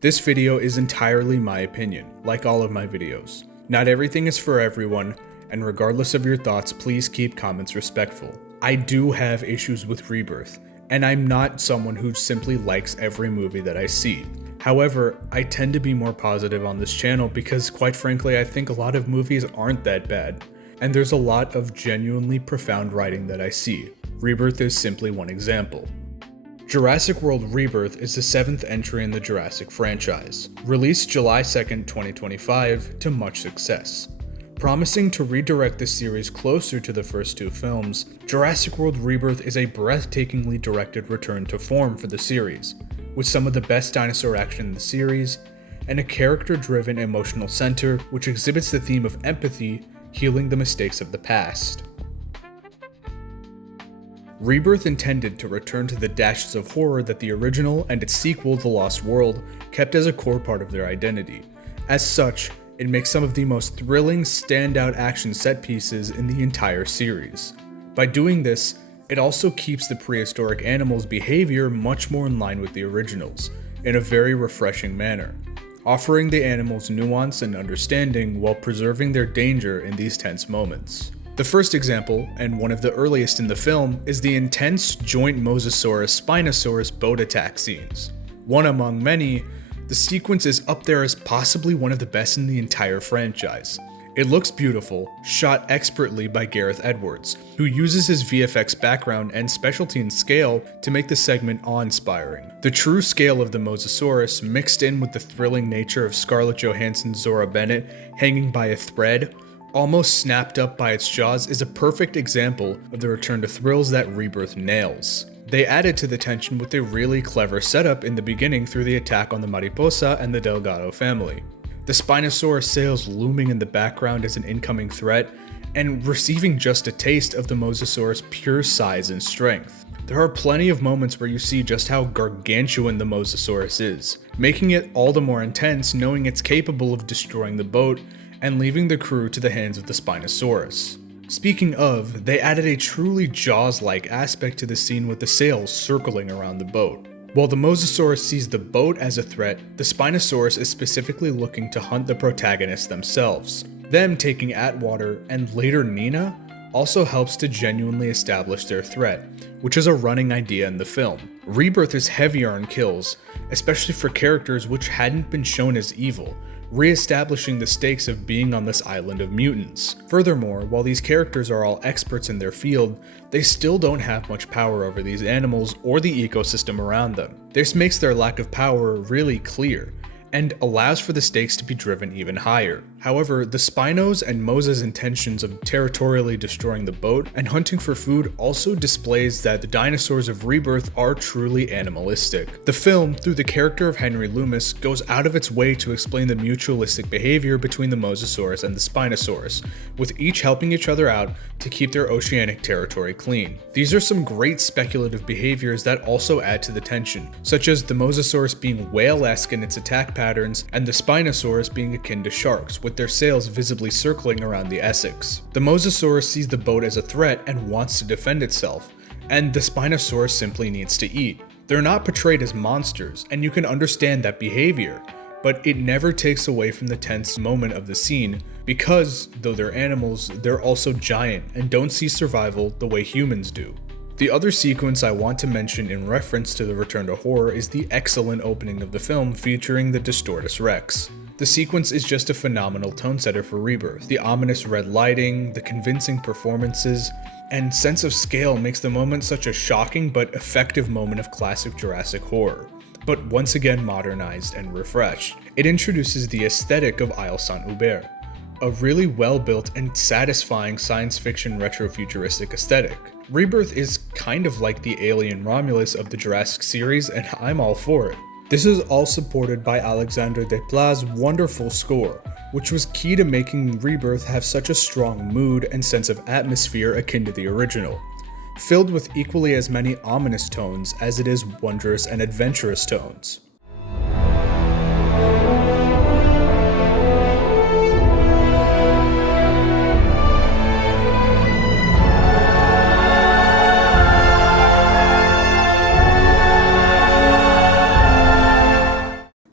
This video is entirely my opinion, like all of my videos. Not everything is for everyone, and regardless of your thoughts, please keep comments respectful. I do have issues with Rebirth, and I'm not someone who simply likes every movie that I see. However, I tend to be more positive on this channel because, quite frankly, I think a lot of movies aren't that bad, and there's a lot of genuinely profound writing that I see. Rebirth is simply one example. Jurassic World Rebirth is the 7th entry in the Jurassic franchise, released July 2nd, 2025 to much success. Promising to redirect the series closer to the first two films, Jurassic World Rebirth is a breathtakingly directed return to form for the series, with some of the best dinosaur action in the series, and a character-driven emotional center which exhibits the theme of empathy, healing the mistakes of the past. Rebirth intended to return to the dashes of horror that the original and its sequel, The Lost World, kept as a core part of their identity. As such, it makes some of the most thrilling, standout action set pieces in the entire series. By doing this, it also keeps the prehistoric animals' behavior much more in line with the originals, in a very refreshing manner, offering the animals nuance and understanding while preserving their danger in these tense moments. The first example, and one of the earliest in the film, is the intense joint Mosasaurus-Spinosaurus boat attack scenes. One among many, the sequence is up there as possibly one of the best in the entire franchise. It looks beautiful, shot expertly by Gareth Edwards, who uses his VFX background and specialty in scale to make the segment awe-inspiring. The true scale of the Mosasaurus, mixed in with the thrilling nature of Scarlett Johansson's Zora Bennett hanging by a thread, almost snapped up by its jaws, is a perfect example of the return to thrills that Rebirth nails. They added to the tension with a really clever setup in the beginning through the attack on the Mariposa and the Delgado family. The Spinosaurus sails looming in the background as an incoming threat, and receiving just a taste of the Mosasaurus' pure size and strength. There are plenty of moments where you see just how gargantuan the Mosasaurus is, making it all the more intense knowing it's capable of destroying the boat and leaving the crew to the hands of the Spinosaurus. Speaking of, they added a truly Jaws-like aspect to the scene with the sails circling around the boat. While the Mosasaurus sees the boat as a threat, the Spinosaurus is specifically looking to hunt the protagonists themselves. Them taking Atwater and later Nina also helps to genuinely establish their threat, which is a running idea in the film. Rebirth is heavier on kills, especially for characters which hadn't been shown as evil, re-establishing the stakes of being on this island of mutants. Furthermore, while these characters are all experts in their field, they still don't have much power over these animals or the ecosystem around them. This makes their lack of power really clear, and allows for the stakes to be driven even higher. However, the Spinos and Mosa's intentions of territorially destroying the boat and hunting for food also displays that the dinosaurs of Rebirth are truly animalistic. The film, through the character of Henry Loomis, goes out of its way to explain the mutualistic behavior between the Mosasaurus and the Spinosaurus, with each helping each other out to keep their oceanic territory clean. These are some great speculative behaviors that also add to the tension, such as the Mosasaurus being whale-esque in its attack patterns and the Spinosaurus being akin to sharks, with their sails visibly circling around the Essex. The Mosasaurus sees the boat as a threat and wants to defend itself, and the Spinosaurus simply needs to eat. They're not portrayed as monsters, and you can understand that behavior, but it never takes away from the tense moment of the scene, because, though they're animals, they're also giant and don't see survival the way humans do. The other sequence I want to mention in reference to the return to horror is the excellent opening of the film featuring the Distortus Rex. The sequence is just a phenomenal tone setter for Rebirth. The ominous red lighting, the convincing performances, and sense of scale makes the moment such a shocking but effective moment of classic Jurassic horror, but once again modernized and refreshed. It introduces the aesthetic of Isle Saint-Hubert, a really well-built and satisfying science fiction retrofuturistic aesthetic. Rebirth is kind of like the alien Romulus of the Jurassic series, and I'm all for it. This is all supported by Alexandre Desplat's wonderful score, which was key to making Rebirth have such a strong mood and sense of atmosphere akin to the original, filled with equally as many ominous tones as it is wondrous and adventurous tones.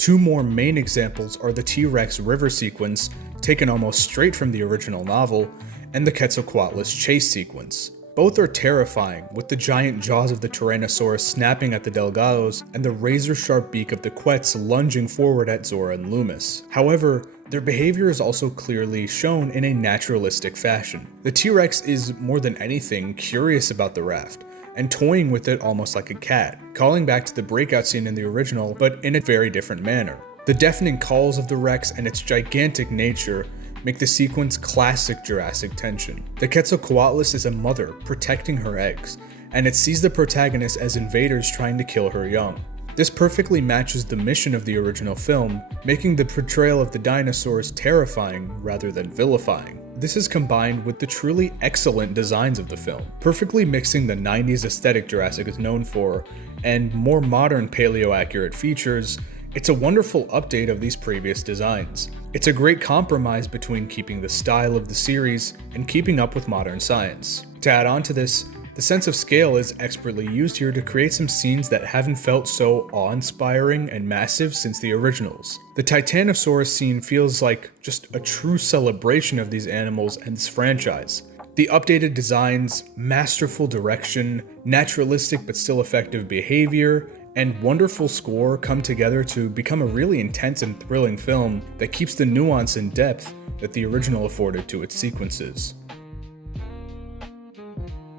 Two more main examples are the T-Rex river sequence, taken almost straight from the original novel, and the Quetzalcoatlus chase sequence. Both are terrifying, with the giant jaws of the Tyrannosaurus snapping at the Delgados and the razor-sharp beak of the Quetz lunging forward at Zora and Loomis. However, their behavior is also clearly shown in a naturalistic fashion. The T-Rex is, more than anything, curious about the raft, and toying with it almost like a cat, calling back to the breakout scene in the original, but in a very different manner. The deafening calls of the Rex and its gigantic nature make the sequence classic Jurassic tension. The Quetzalcoatlus is a mother protecting her eggs, and it sees the protagonist as invaders trying to kill her young. This perfectly matches the mission of the original film, making the portrayal of the dinosaurs terrifying rather than vilifying. This is combined with the truly excellent designs of the film, perfectly mixing the 90s aesthetic Jurassic is known for, and more modern paleo-accurate features. It's a wonderful update of these previous designs. It's a great compromise between keeping the style of the series and keeping up with modern science. To add on to this, the sense of scale is expertly used here to create some scenes that haven't felt so awe-inspiring and massive since the originals. The Titanosaurus scene feels like just a true celebration of these animals and this franchise. The updated designs, masterful direction, naturalistic but still effective behavior, and wonderful score come together to become a really intense and thrilling film that keeps the nuance and depth that the original afforded to its sequences.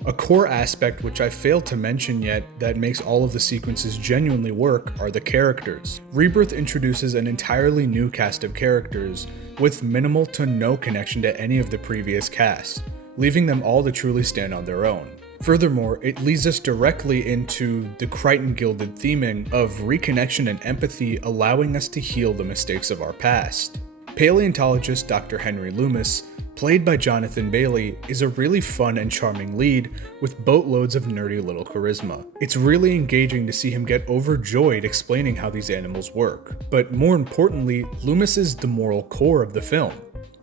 A core aspect which I failed to mention yet that makes all of the sequences genuinely work are the characters. Rebirth introduces an entirely new cast of characters with minimal to no connection to any of the previous cast, leaving them all to truly stand on their own. Furthermore, it leads us directly into the Crichton Gilded theming of reconnection and empathy, allowing us to heal the mistakes of our past. Paleontologist Dr. Henry Loomis, played by Jonathan Bailey, is a really fun and charming lead with boatloads of nerdy little charisma. It's really engaging to see him get overjoyed explaining how these animals work. But more importantly, Loomis is the moral core of the film.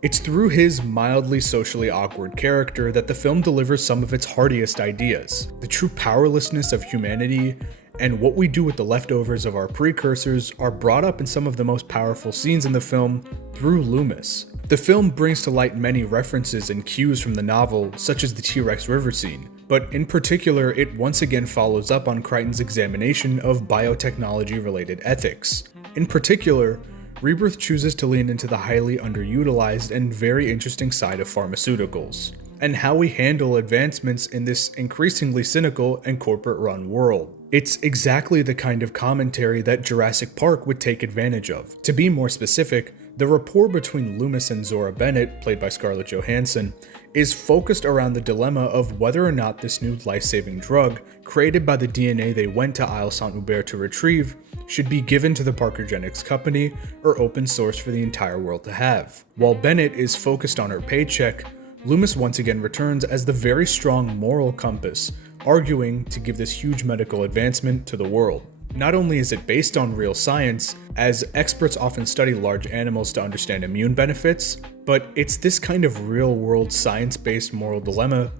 It's through his mildly socially awkward character that the film delivers some of its heartiest ideas. The true powerlessness of humanity and what we do with the leftovers of our precursors are brought up in some of the most powerful scenes in the film through Loomis. The film brings to light many references and cues from the novel, such as the T-Rex river scene, but in particular it once again follows up on Crichton's examination of biotechnology-related ethics. In particular, Rebirth chooses to lean into the highly underutilized and very interesting side of pharmaceuticals, and how we handle advancements in this increasingly cynical and corporate-run world. It's exactly the kind of commentary that Jurassic Park would take advantage of. To be more specific, the rapport between Loomis and Zora Bennett, played by Scarlett Johansson, is focused around the dilemma of whether or not this new life-saving drug, created by the DNA they went to Isle Saint-Hubert to retrieve, should be given to the Parkergenics company or open source for the entire world to have. While Bennett is focused on her paycheck, Loomis once again returns as the very strong moral compass, arguing to give this huge medical advancement to the world. Not only is it based on real science, as experts often study large animals to understand immune benefits, but it's this kind of real-world science-based moral dilemma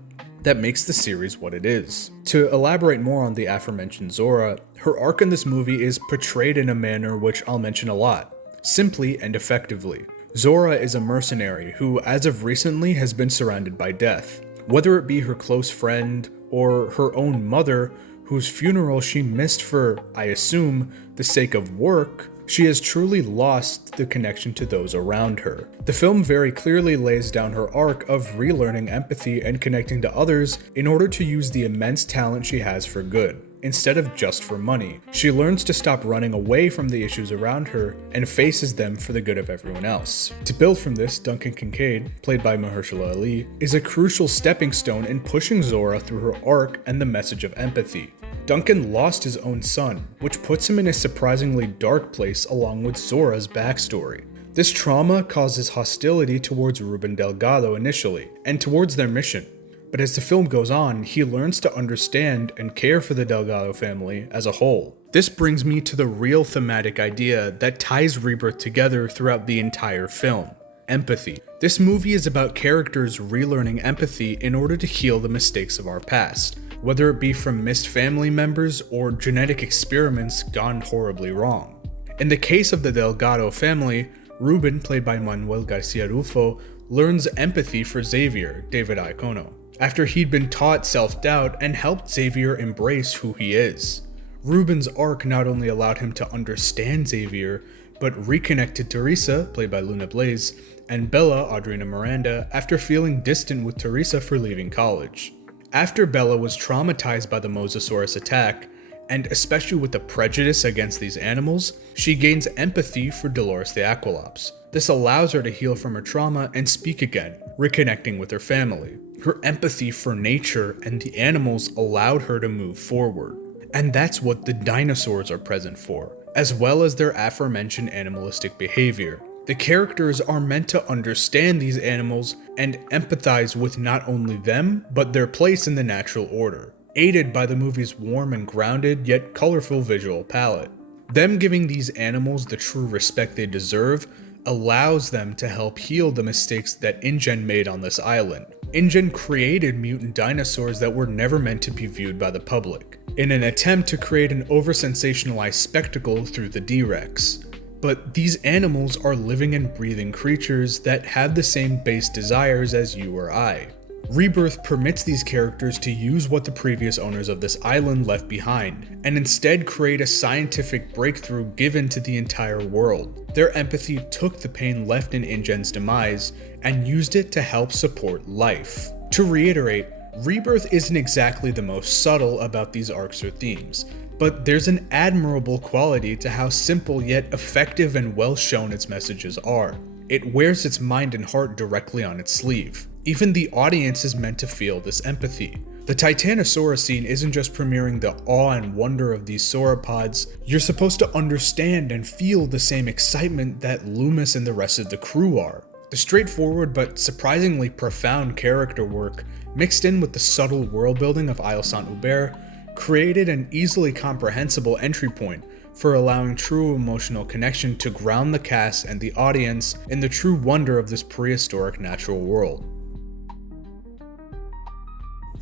that makes the series what it is. To elaborate more on the aforementioned Zora, her arc in this movie is portrayed in a manner which I'll mention a lot, simply and effectively. Zora is a mercenary who, as of recently, has been surrounded by death. Whether it be her close friend or her own mother, whose funeral she missed for, I assume, the sake of work, she has truly lost the connection to those around her. The film very clearly lays down her arc of relearning empathy and connecting to others in order to use the immense talent she has for good, instead of just for money. She learns to stop running away from the issues around her and faces them for the good of everyone else. To build from this, Duncan Kincaid, played by Mahershala Ali, is a crucial stepping stone in pushing Zora through her arc and the message of empathy. Duncan lost his own son, which puts him in a surprisingly dark place along with Zora's backstory. This trauma causes hostility towards Ruben Delgado initially, and towards their mission. But as the film goes on, he learns to understand and care for the Delgado family as a whole. This brings me to the real thematic idea that ties Rebirth together throughout the entire film: empathy. This movie is about characters relearning empathy in order to heal the mistakes of our past, whether it be from missed family members or genetic experiments gone horribly wrong. In the case of the Delgado family, Ruben, played by Manuel Garcia Rulfo, learns empathy for Xavier, David Iacono, after he'd been taught self-doubt and helped Xavier embrace who he is. Ruben's arc not only allowed him to understand Xavier, but reconnected Teresa, played by Luna Blaze, and Bella, Audrina Miranda, after feeling distant with Teresa for leaving college. After Bella was traumatized by the Mosasaurus attack, and especially with the prejudice against these animals, she gains empathy for Dolores the Aqualops. This allows her to heal from her trauma and speak again, reconnecting with her family. Her empathy for nature and the animals allowed her to move forward. And that's what the dinosaurs are present for, as well as their aforementioned animalistic behavior. The characters are meant to understand these animals and empathize with not only them, but their place in the natural order, aided by the movie's warm and grounded yet colorful visual palette. Them giving these animals the true respect they deserve allows them to help heal the mistakes that InGen made on this island. InGen created mutant dinosaurs that were never meant to be viewed by the public, in an attempt to create an over-sensationalized spectacle through the D-Rex. But these animals are living and breathing creatures that have the same base desires as you or I. Rebirth permits these characters to use what the previous owners of this island left behind, and instead create a scientific breakthrough given to the entire world. Their empathy took the pain left in InGen's demise and used it to help support life. To reiterate, Rebirth isn't exactly the most subtle about these arcs or themes, but there's an admirable quality to how simple yet effective and well shown its messages are. It wears its mind and heart directly on its sleeve. Even the audience is meant to feel this empathy. The Titanosaurus scene isn't just premiering the awe and wonder of these sauropods, you're supposed to understand and feel the same excitement that Loomis and the rest of the crew are. The straightforward but surprisingly profound character work, mixed in with the subtle world building of Isle Saint-Hubert, created an easily comprehensible entry point for allowing true emotional connection to ground the cast and the audience in the true wonder of this prehistoric natural world.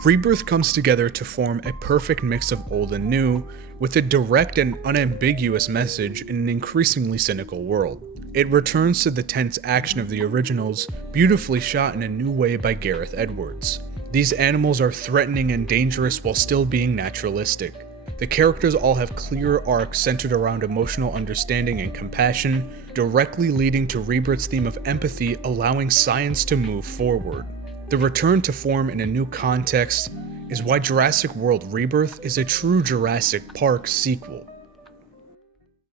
Rebirth comes together to form a perfect mix of old and new, with a direct and unambiguous message in an increasingly cynical world. It returns to the tense action of the originals, beautifully shot in a new way by Gareth Edwards. These animals are threatening and dangerous while still being naturalistic. The characters all have clear arcs centered around emotional understanding and compassion, directly leading to Rebirth's theme of empathy, allowing science to move forward. The return to form in a new context is why Jurassic World Rebirth is a true Jurassic Park sequel.